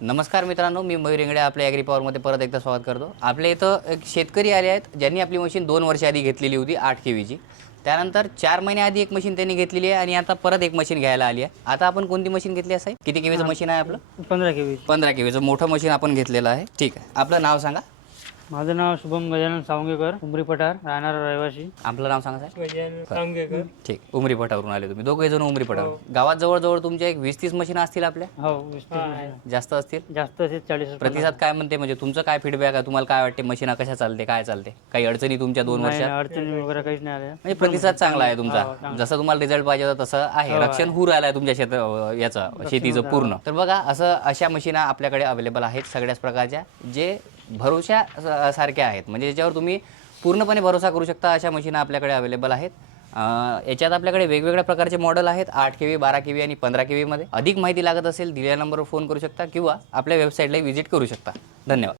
नमस्कार मित्रांनो, मी मयूर इंगडे आपल्या ॲग्री पॉवरमध्ये परत एकदा स्वागत करतो. आपल्या इथं एक शेतकरी आले आहेत ज्यांनी आपली मशीन 2 वर्ष आधी घेतलेली होती 8 केवीची. त्यानंतर 4 महिने आधी एक मशीन त्यांनी घेतलेली आहे आणि आता परत एक मशीन घ्यायला आली आहे. आता आपण कोणती मशीन घेतली आहे? किती केवीचं मशीन आहे आपलं? 15 केवी. 15 केवीचं मोठं मशीन आपण घेतलेलं आहे. ठीक आहे, आपलं नाव सांगा. माझं नाव शुभम गजानन सावंगेकर, उमरी पठार, राहणार रहिवासी. आपलं नाव सांगा साहेब. गजानन सावंगेकर. ठीक, उमरी पठारावरून आले तुम्ही दोघे जण. उमरी पठार गावात जवळजवळ तुमच्या एक 20-30 मशीन असतील आपल्या? हो, 20-30 जास्त असतील. जास्त असेल 40. प्रतिसाद काय म्हणते, म्हणजे तुमचं काय फीडबॅक आहे? तुम्हाला काय वाटते मशीन कशा चालते, काय चालते? काही अडचणी तुमच्या 2 वर्षात? अडचणी वगैरे काहीच नाही आल्या. म्हणजे प्रतिसाद चांगला आहे तुमचा. जसं तुम्हाला रिझल्ट पाहिजे होता तसं आहे. रक्षण होऊ राहिलं आहे तुमच्या याचं शेतीचं पूर्ण. तर बघा, अशा मशीना आपल्याकडे अवेलेबल आहेत सगळ्याच प्रकारच्या, जे भरोशा सारख्या आहेत, म्हणजे ज्याच्यावर तुम्ही पूर्णपणे भरोसा करू शकता. अशा मशीना आपल्याकडे अवेलेबल आहेत. याच्यात आपल्याकडे वेगवेगळ्या प्रकारचे मॉडेल आहेत, 8 केवी, 12 केवी आणि 15 केवीमध्ये. अधिक माहिती लागत असेल दिलेल्या नंबरवर फोन करू शकता किंवा आपल्या वेबसाईटला व्हिजिट करू शकता. धन्यवाद.